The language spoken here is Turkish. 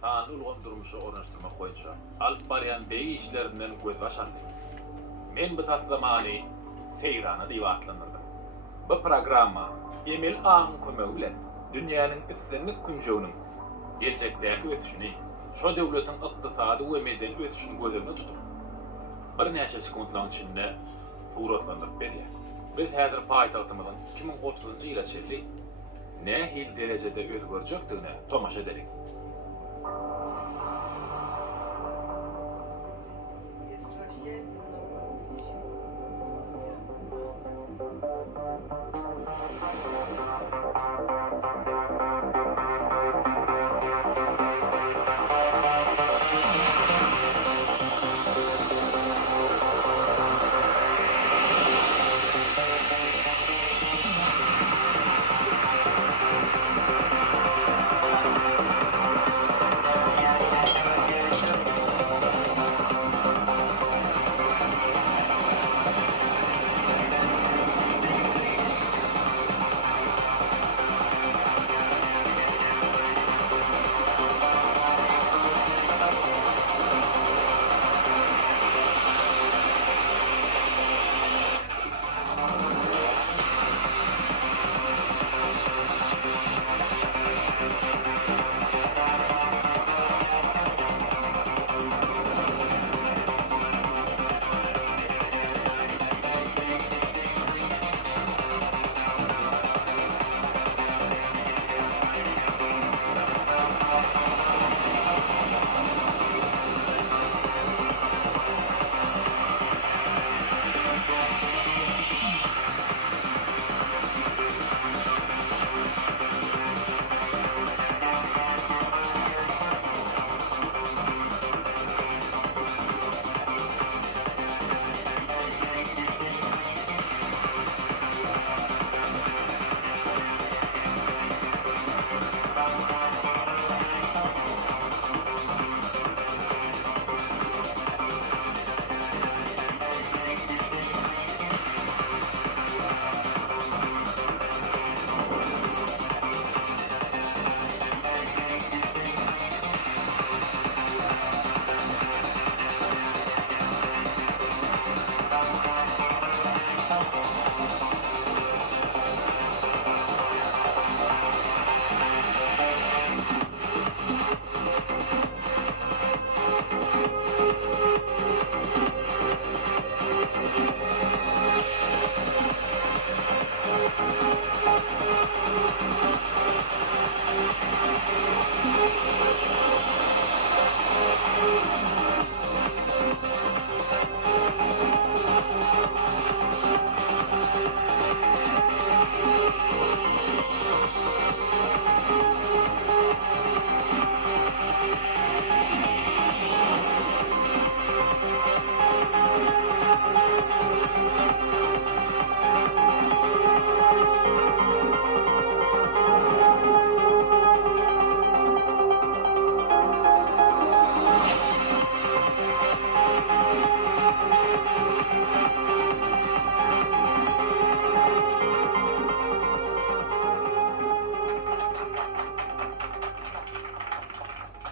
Tan ulgandyrmyşy ornaşdyrmak boýunça alyp barýan beý işlerinden göz başandy. Men bu taslamany seýrana diýip atlandyrdym. Bu programma Emil Aň kömegi bilen dünýäniň islenlik künjeginiň gelecekdäki ösüşini, şo döwletiň ykdysady we meden ösüşini gözlemde tutup, bir näçe sekundlaryň içinde suratlandyryp berýär. Biz häzir paýtagtymyzyň 2030-njy ýyla çelli nähil derejede özgörjekdigine tomaşa edelik.